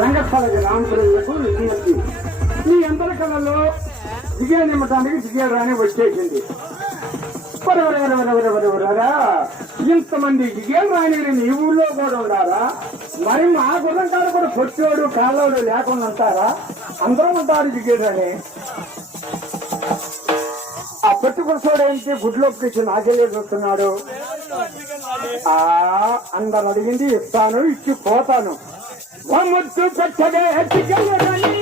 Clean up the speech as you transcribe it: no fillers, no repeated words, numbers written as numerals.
రంగస్థలకి రామచంద్రులకు విజ్ఞప్తి. ఈ అందరి కళలో దిగే నిమ్మటానికి దిగేరాని వచ్చేసింది. ఇంతమంది దిగేలు రాని నీ ఊళ్ళో కూడా ఉండారా? మరి మా గుర్రంకాడు కూడా పొచ్చోడు కాళ్ళోడు లేకుండా ఉంటారా? అందరూ ఉంటారు దిగేరని. ఆ పొట్టు కుర్చోడు ఏంటి గుడ్లోకి నాకెళ్ళి చూస్తున్నాడు. అందరు అడిగింది ఇస్తాను, ఇచ్చి పోతాను. ముద్దు పెట్టడే హెచ్చిగలరని